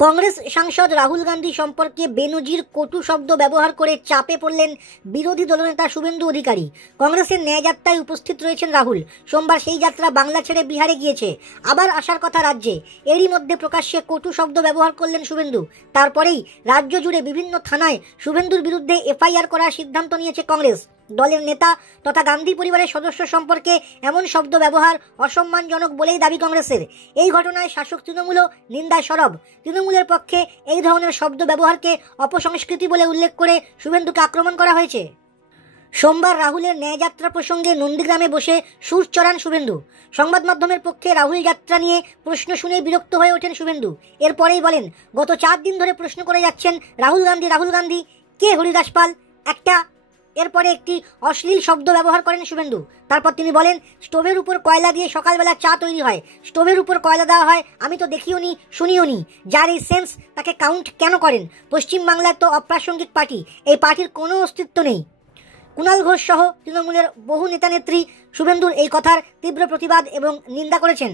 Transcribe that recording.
কংগ্রেস সাংসদ রাহুল গান্ধী সম্পর্কে বেনজির কটু শব্দ ব্যবহার করে চাপে পড়লেন বিরোধী দলনেতা শুভেন্দু অধিকারী। কংগ্রেসের ন্যায়যাত্রায় উপস্থিত রয়েছেন রাহুল। সোমবার সেই যাত্রা বাংলা ছেড়ে বিহারে গিয়েছে, আবার আসার কথা রাজ্যে। এরই মধ্যে প্রকাশ্যে কটু শব্দ ব্যবহার করলেন শুভেন্দু। তারপরেই রাজ্য জুড়ে বিভিন্ন থানায় শুভেন্দুর বিরুদ্ধে এফআইআর করার সিদ্ধান্ত নিয়েছে কংগ্রেস। দলের নেতা তথা গান্ধী পরিবারের সদস্য সম্পর্কে এমন শব্দ ব্যবহার অসম্মানজনক বলেই দাবি কংগ্রেসের। এই ঘটনায় শাসক তৃণমূলও নিন্দায় সরব। তৃণমূলের পক্ষে এই ধরনের শব্দ ব্যবহারকে অপসংস্কৃতি বলে উল্লেখ করে শুভেন্দুকে আক্রমণ করা হয়েছে। সোমবার রাহুলের ন্যায়যাত্রা প্রসঙ্গে নন্দীগ্রামে বসে সুর চড়ান শুভেন্দু। সংবাদ মাধ্যমের পক্ষে রাহুল যাত্রা নিয়ে প্রশ্ন শুনে বিরক্ত হয়ে ওঠেন শুভেন্দু। এরপরেই বলেন, গত 4 দিন ধরে প্রশ্ন করে যাচ্ছেন রাহুল গান্ধী কে হরিদাস পাল একটা। এরপরে একটি অশ্লীল শব্দ ব্যবহার করেন শুভেন্দু। তারপর তিনি বলেন, স্টোভের উপর কয়লা দিয়ে সকালবেলা চা তৈরি হয়, স্টোভের উপর কয়লা দেওয়া হয় আমি তো দেখিও নি শুনিও নি। যার এই সেন্স তাকে কাউন্ট কেন করেন? পশ্চিমবাংলার তো অপ্রাসঙ্গিক পার্টি, এই পার্টির কোনো অস্তিত্ব নেই। কুণাল ঘোষ সহ তৃণমূলের বহু নেতা নেত্রী শুভেন্দুর এই কথার তীব্র প্রতিবাদ এবং নিন্দা করেছেন।